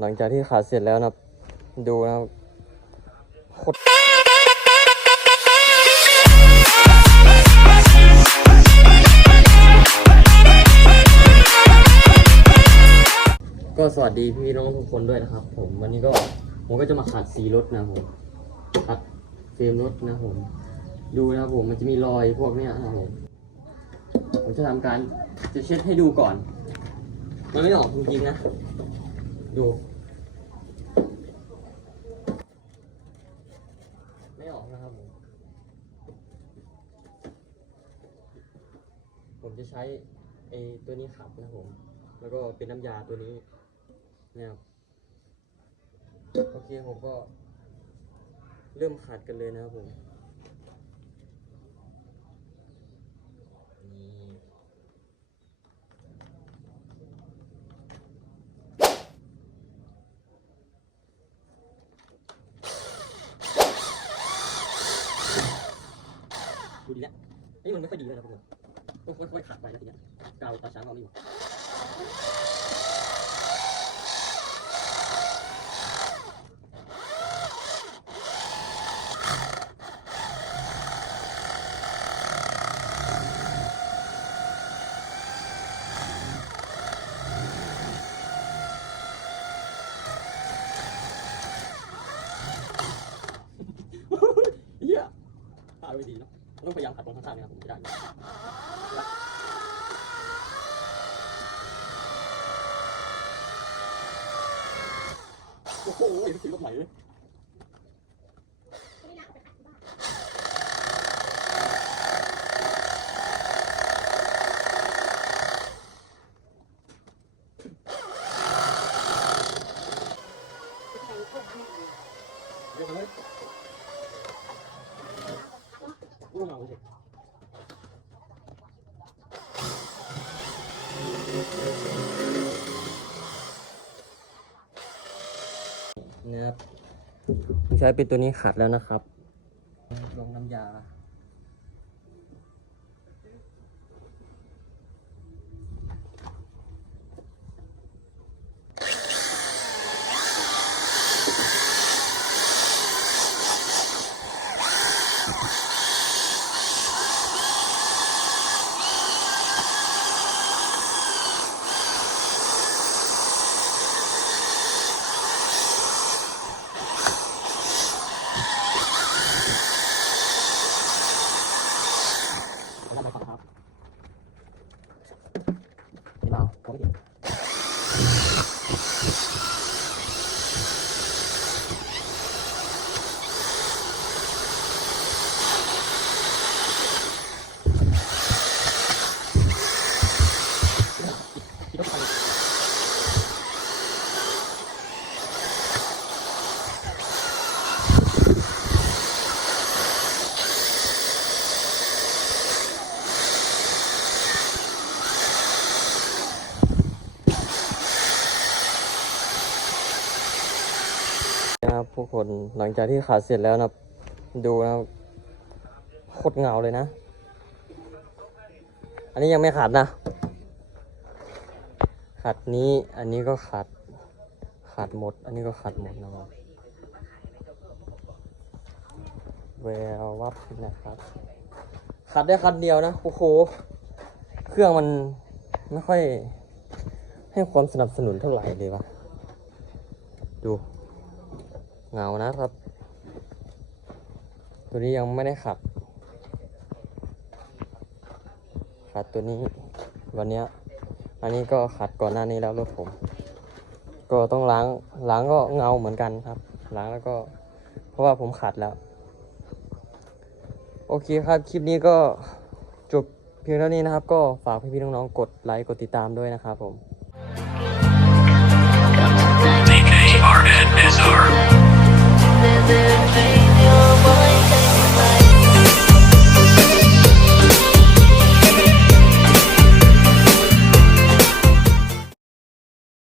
หลังจากที่ขัดเสร็จแล้วนะดูนะครับโคตรก็สวัสดีพี่น้องทุกคนด้วยนะครับ ผมวันนี้ก็ผมก็จะมาขัดสีรถนะผมขัดเฟรมรถนะผม ดูนะครับผมมันจะมีรอยพวกเนี้ยนะผมผมจะทำการจะเช็ดให้ดูก่อน มันไม่ออกจริงๆนะ ดู ไม่ออกนะครับผม ผมจะใช้ไอ้ตัวนี้ขับนะผม แล้วก็เป็นน้ำยาตัวนี้นะครับโอเคผมก็เริ่มขัดกันเลยนะครับผม ดีแล้วเอ้ยมันไม่ค่อยดีเลยนะครับผมต้องค่อยๆขาดไปแล้วทีเนี้ยกาตาช้างเอาไม่อยู่เหี้ยตาไม่ดีเนาะต้อง พยายามขัดตรงข้างๆนะครับผมจะได้อยู่โอ้โหสีรถใหม่เลยเดี๋ยวเลยอู้เงาสิ นะครับผมใช้เป็นตัวนี้ขัดแล้วนะครับ ลงน้ำยา แล้วไปฟังครับนี่เปล่าปกติคิดว่าใคร นะครับผู้คนหลังจากที่ขัดเสร็จแล้วนะดูนะโคตรเงาเลยนะ อันนี้ยังไม่ขัดนะขัดนี้อันนี้ก็ขัดขัดหมด อันนี้ก็ขัดหมดนะครับแวววับนะครับขัดได้คันเดียวนะ โอ้โห เครื่องมันไม่ค่อยให้ความสนับสนุนเท่าไหร่เลยวะ ดู เงานะครับ ตัวนี้ยังไม่ได้ขัดขัดตัวนี้วันนี้อันนี้ก็ขัดก่อนหน้านี้แล้วรถผม ก็ต้องล้างล้างก็เงาเหมือนกันครับล้างแล้วก็ เพราะว่าผมขัดแล้ว โอเคครับคลิปนี้ก็จบเพียงเท่านี้นะครับ ก็ฝากพี่ๆน้องๆกดไลค์กดติดตามด้วยนะครับผม AKRNSR. and then fade your voice.